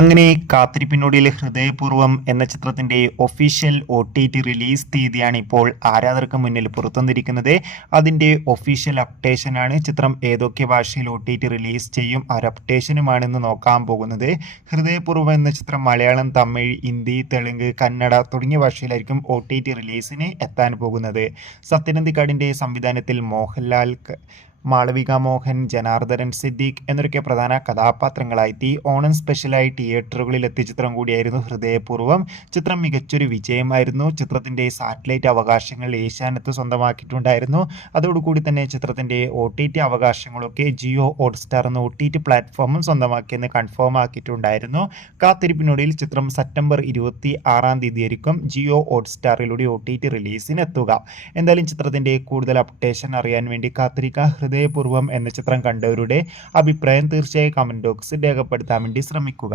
അങ്ങനെ കാത്തിരിപ്പിനൊടുവിൽ ഹൃദയപൂർവ്വം എന്ന ചിത്രത്തിന്റെ ഒഫീഷ്യൽ OTT റിലീസ് തീയതിയാണ് ഇപ്പോൾ ആരാധകർക്ക് മുന്നിൽ പുറത്തുവന്നിരിക്കുന്നത്. അതിന്റെ ഒഫീഷ്യൽ അപ്ഡേഷനാണ്. ചിത്രം ഏതൊക്കെ ഭാഷയിൽ OTT റിലീസ് ചെയ്യും, ആ ഒരു അപ്ഡേഷനുമാണെന്ന് നോക്കാൻ പോകുന്നത്. ഹൃദയപൂർവ്വം എന്ന ചിത്രം മലയാളം, തമിഴ്, ഹിന്ദി, തെലുങ്ക്, കന്നഡ തുടങ്ങിയ ഭാഷയിലായിരിക്കും OTT റിലീസിന് എത്താൻ പോകുന്നത്. സത്യനന്ദിക്കാടിന്റെ സംവിധാനത്തിൽ മോഹൻലാൽ, മാളവിക മോഹൻ, ജനാർദ്ദനൻ സിദ്ദീഖ് എന്നൊക്കെ പ്രധാന കഥാപാത്രങ്ങളായി ഓണം സ്പെഷ്യലായി തിയേറ്ററുകളിൽ എത്തിയ ചിത്രം കൂടിയായിരുന്നു ഹൃദയപൂർവ്വം. ചിത്രം മികച്ചൊരു വിജയമായിരുന്നു. ചിത്രത്തിന്റെ സാറ്റലൈറ്റ് അവകാശങ്ങൾ ഏഷ്യാനെറ്റ് സ്വന്തമാക്കിയിട്ടുണ്ടായിരുന്നു. അതോടുകൂടി തന്നെ ചിത്രത്തിന്റെ OTT അവകാശങ്ങളൊക്കെ ജിയോ ഹോട്ട്സ്റ്റാർ എന്ന OTT പ്ലാറ്റ്ഫോമും സ്വന്തമാക്കിയെന്ന് കൺഫേം ആക്കിയിട്ടുണ്ടായിരുന്നു. കാത്തിരിപ്പിനൊടുവിൽ ചിത്രം സെപ്റ്റംബർ 26 തീയതിയായിരിക്കും ജിയോ ഹോട്ട്സ്റ്റാറിലൂടെ OTT റിലീസിന് എത്തുക. എന്തായാലും ചിത്രത്തിന്റെ കൂടുതൽ അപ്ഡേഷൻ അറിയാൻ വേണ്ടി കാത്തിരിക്കുക. ഹൃദയപൂർവ്വം എന്ന ചിത്രം കണ്ടവരുടെ അഭിപ്രായം തീർച്ചയായും കമന്റ് ബോക്സിൽ രേഖപ്പെടുത്താൻ വേണ്ടി ശ്രമിക്കുക.